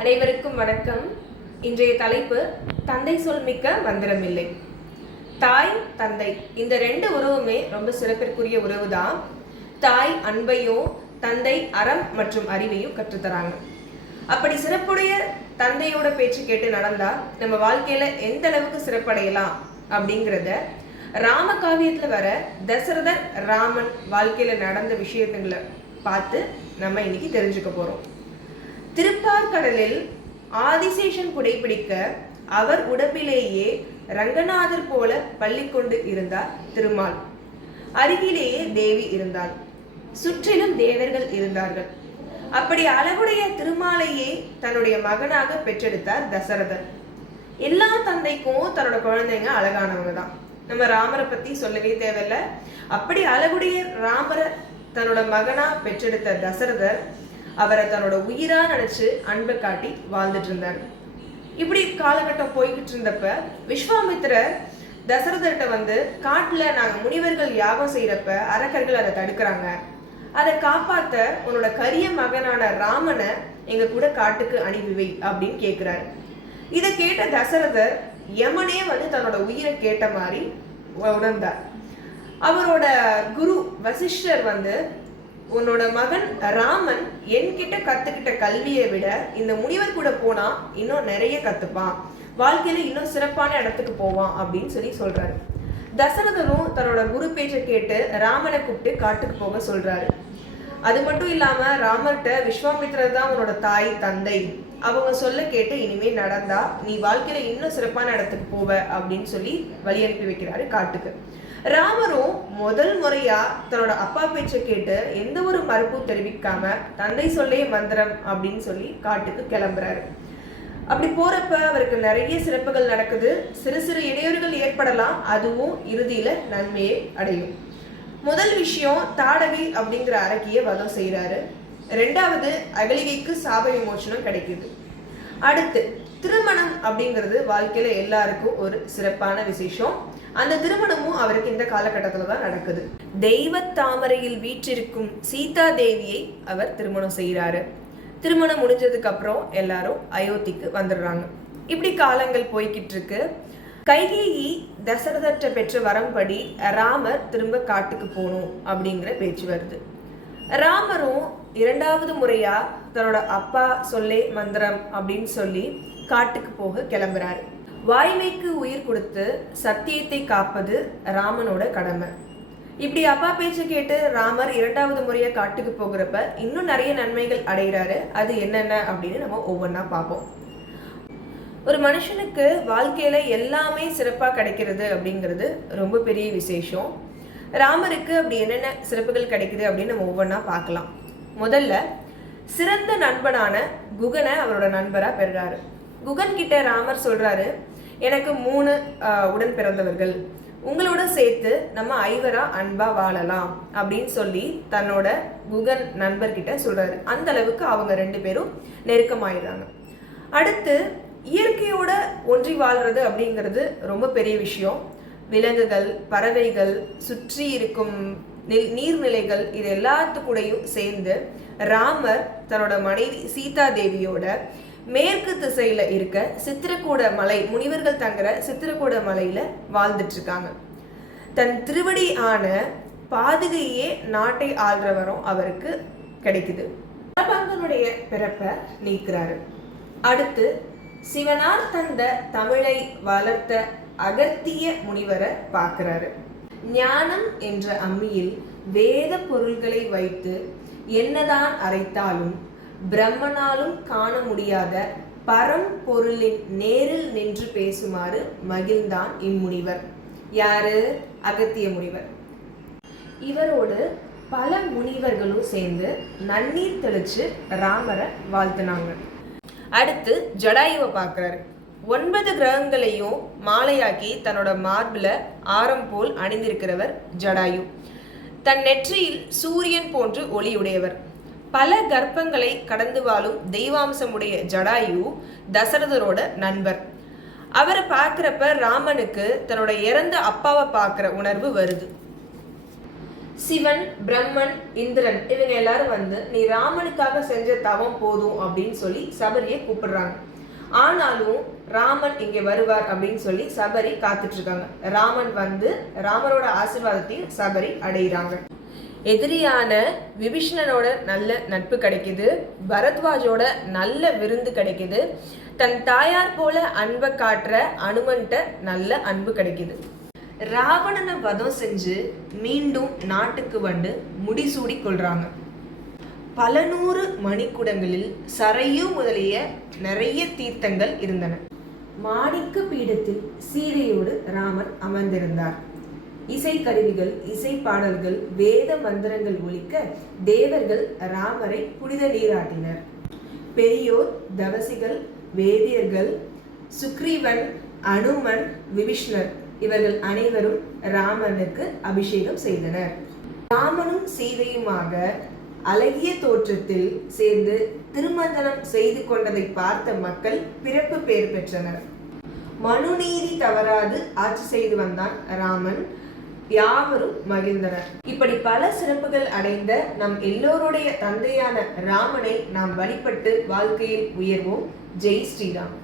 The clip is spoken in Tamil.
அனைவருக்கும் வணக்கம். இன்றைய தலைப்பு தந்தை சொல்மிக்க மந்திரமில்லை. தாய் தந்தை இந்த ரெண்டு உறவுமே ரொம்ப சிறப்பிற்குரிய உறவு தான். தாய் அன்பையும் தந்தை அறம் மற்றும் அறிவையும் கற்றுத்தராங்க. அப்படி சிறப்புடைய தந்தையோட பேச்சு கேட்டு நடந்தா நம்ம வாழ்க்கையில எந்த அளவுக்கு சிறப்படையலாம் அப்படிங்கிறத ராமகாவியத்துல வர தசரதர் ராமன் வாழ்க்கையில நடந்த விஷயங்களை பார்த்து நம்ம இன்னைக்கு தெரிஞ்சுக்க போறோம். திருப்பார்கடலில் ஆதிசேஷன் குடைபிடிக்க அவர் உடம்பிலேயே ரங்கநாதர் போல பள்ளி கொண்டு இருந்தார் திருமால். அருகிலேயே தேவி இருந்தாள். சுற்றிலும் தேவர்கள் இருந்தார்கள். அப்படி அழகுடைய திருமாலையே தன்னுடைய மகனாக பெற்றெடுத்தார் தசரதர். எல்லா தந்தைக்கும் தன்னோட குழந்தைங்க அழகானவங்க தான். நம்ம ராமரை பத்தி சொல்லவே தேவையில்ல. அப்படி அழகுடைய ராமரை தன்னோட மகனா பெற்றெடுத்த தசரதர் அவரை தன்னோட உயிரா நினைச்சு அன்பை காட்டி வாழ்ந்துட்டு இருந்தார். இப்படி காலகட்டம் போய்கிட்டு இருந்தப்ப விஸ்வாமித்திரர் தசரதர்கிட்ட வந்து, காட்டுல நாங்க முனிவர்கள் யாகம் செய்யறப்ப அரக்கர்கள் அதை தடுக்கிறாங்க, அதை காப்பாத்த உன்னோட கரிய மகனான ராமனை எங்க கூட காட்டுக்கு அனுப்பி அப்படின்னு கேட்கிறாரு. இதை கேட்ட தசரதர் யமனே வந்து தன்னோட உயிரை கேட்ட மாதிரி உணர்ந்தார். அவரோட குரு வசிஷ்டர் வந்து, உன்னோட மகன் ராமன் என்கிட்ட கத்துக்கிட்ட கல்வியை விட இந்த முனிவர் கூட போனா இன்னும் நிறைய கத்துப்பான், வாழ்க்கையில இன்னும் சிறப்பான இடத்துக்கு போவான் அப்படின்னு சொல்றாரு. தசரதரும் தன்னோட குரு பேச்சை கேட்டு ராமனை கூப்பிட்டு காட்டுக்கு போக சொல்றாரு. அது மட்டும் இல்லாம ராமர்கிட்ட விஸ்வாமித்திரர் தான் உன்னோட தாய் தந்தை, அவங்க சொல்ல கேட்டு இனிமே நடந்தா நீ வாழ்க்கையில இன்னும் சிறப்பான இடத்துக்கு போவ அப்படின்னு சொல்லி வழி அனுப்பி வைக்கிறாரு காட்டுக்கு. ராமரும் முதல் முறையா தன்னோட அப்பா பேச்சை கேட்டு எந்த ஒரு மறுப்பும் தெரிவிக்காம தந்தை சொல்லே மந்திரம் அப்படின்னு சொல்லி காட்டுக்கு கிளம்புறாரு. அப்படி போறப்ப அவருக்கு நிறைய சிறப்புகள் நடக்குது. சிறு சிறு இடையூறுகள் ஏற்படலாம், அதுவும் இறுதியில நன்மையை அடையும். முதல் விஷயம், தாடகை அப்படிங்கிற அரக்கிய வதம் செய்யறாரு. ரெண்டாவது, அகலிகைக்கு சாப விமோசனம் கிடைக்குது. அடுத்து திருமணம் அப்படிங்கிறது வாழ்க்கையில எல்லாருக்கும் ஒரு சிறப்பான விசேஷம். அந்த திருமணமும் அவருக்கு இந்த காலகட்டத்துல தான் நடக்குது. தெய்வ தாமரையில் வீற்றிருக்கும் சீதா தேவியை அவர் திருமணம் செய்யறாரு. திருமணம் முடிஞ்சதுக்கு அப்புறம் எல்லாரும் அயோத்திக்கு வந்துடுறாங்க. இப்படி காலங்கள் போய்கிட்டு இருக்கு. கைகேயி தசரதற்ற பெற்ற வரம்படி ராமர் திரும்ப காட்டுக்கு போகணும் அப்படிங்கிற பேச்சு வருது. ராமரும் இரண்டாவது முறையா தன்னோட அப்பா சொல்லே மந்திரம் அப்படின்னு சொல்லி காட்டுக்கு போக கிளம்புறாரு. வாய்மைக்கு உயிர் கொடுத்து சத்தியத்தை காப்பது ராமனோட கடமை. இப்படி அப்பா பேச்சு கேட்டு ராமர் இரண்டாவது முறையா காட்டுக்கு போகிறப்ப இன்னும் நிறைய நன்மைகள் அடைகிறாரு. அது என்னென்ன அப்படின்னு நம்ம ஒவ்வொன்றா பார்ப்போம். ஒரு மனுஷனுக்கு வாழ்க்கையில எல்லாமே சிறப்பா கிடைக்கிறது அப்படிங்கிறது ரொம்ப பெரிய விசேஷம். ராமருக்கு அப்படி என்னென்ன சிறப்புகள் கிடைக்குது அப்படின்னு நம்ம ஒவ்வொன்றா பார்க்கலாம். முதல்ல, சிறந்த நண்பனான குகனை அவரோட நண்பரா பெறுறாரு. குகன் கிட்ட ராமர் சொல்றாரு, எனக்கு 3 உடன் பிறந்தவர்கள், உங்களோட சேர்த்து நம்ம 5 அன்பா வாழலாம் அப்படின்னு சொல்லி தன்னோட குகன் நண்பர்கிட்ட சொல்றாரு. அந்த அளவுக்கு அவங்க 2 பேரும் நெருக்கமாயிடுறாங்க. அடுத்து, இயற்கையோட ஒன்றி வாழ்றது அப்படிங்கிறது ரொம்ப பெரிய விஷயம். விலங்குகள், பறவைகள், சுற்றி இருக்கும் நீர்நிலைகள், இது எல்லாத்துக்கூடையும் சேர்ந்து ராமர் தன்னோட மனைவி சீதா தேவியோட மேற்கு திசையில இருக்க சித்திரக்கூட மலை, முனிவர்கள் தங்குற சித்திரக்கூட மலையில வாழ்ந்துட்டு இருக்காங்க. தன் திருவடி ஆன பாதுகையே நாட்டை ஆள்றவரும் அவருக்கு கிடைக்குது. பரபங்கனுடைய பிறப்பை நீக்கிறாரு. அடுத்து, சிவனார் தந்த தமிழை வளர்த்த அகத்திய முனிவரை பார்க்கிறாரு. ஞானம் என்ற அம்மியில் வேத பொருள்களை வைத்து என்னதான் அரைத்தாலும் பிரம்மனாலும் காண முடியாத பரம்பொருளின் நேரில் நின்று பேசுமாறு மகிழ்ந்தான் இம்முனிவர். யாரு? அகத்திய முனிவர். இவரோடு பல முனிவர்களும் சேர்ந்து நன்னீர் தெளிச்சு ராமரை வாழ்த்தினாங்க. அடுத்து ஜடாயுவை பார்க்கிறாரு. 9 கிரகங்களையும் மாலையாக்கி தன்னோட மார்பில ஆரம் போல் அணிந்திருக்கிறவர் ஜடாயு. தன் நெற்றியில் சூரியன் போன்று ஒளியுடையவர். பல கர்ப்பங்களை கடந்து வாழும் தெய்வாம்சமுடைய ஜடாயு தசரதரோட நண்பர். அவரை பார்க்கிறப்ப ராமனுக்கு தன்னோட இறந்த அப்பாவை பார்க்கிற உணர்வு வருது. சிவன், பிரம்மன், இந்திரன் இவங்க எல்லாரும் வந்து நீ ராமனுக்காக செஞ்ச தவம் போதும் அப்படின்னு சொல்லி சபரியை கூப்பிடுறாங்க. ஆனாலும் ராமன் இங்கே வருவார் அப்படின்னு சொல்லி சபரி காத்துட்டு இருக்காங்க. ராமன் வந்து ராமரோட ஆசீர்வாதத்தையும் சபரி அடைகிறாங்க. எதிரியான விபீஷணனோட நல்ல நட்பு கிடைக்குது, பரத்வாஜோட நல்ல விருந்து கிடைக்குது, தன் தாயார் போல அன்பை காட்டுற அனுமன்ட்ட நல்ல அன்பு கிடைக்குது. ராவணனை வதம் செஞ்சு மீண்டும் நாட்டுக்கு வந்து முடிசூடி கொள்றாங்க. பல நூறு மணிக்குடங்களில் சரையு முதலிய நிறைய தீர்த்தங்கள் இருந்தன. மாணிக்க பீடத்தில் சீதையோடு ராமன் அமர்ந்திருந்தார். இசை கருவிகள், இசை பாடல்கள், வேத மந்திரங்கள் ஒலிக்க தேவர்கள் ராமரை புனித நீராட்டினர். பெரியோர், தவசிகள், வேதியர்கள், சுக்ரீவன், அனுமன், விபீஷ்ணர் இவர்கள் அனைவரும் ராமனுக்கு அபிஷேகம் செய்தனர். ராமனும் சீதையுமாக அழகிய தோற்றத்தில் சேர்ந்து திருமஞ்சனம் செய்து கொண்டதை பார்த்த மக்கள் பிறப்பு பெயர் பெற்றனர். மனுநீதி தவறாது ஆட்சி செய்து வந்தான் ராமன். யாவரும் மகிழ்ந்தனர். இப்படி பல சிறப்புகள் அடைந்த நம் எல்லோருடைய தந்தையான ராமனை நாம் வழிபட்டு வாழ்க்கையில் உயர்வோம். ஜெய் ஸ்ரீராம்.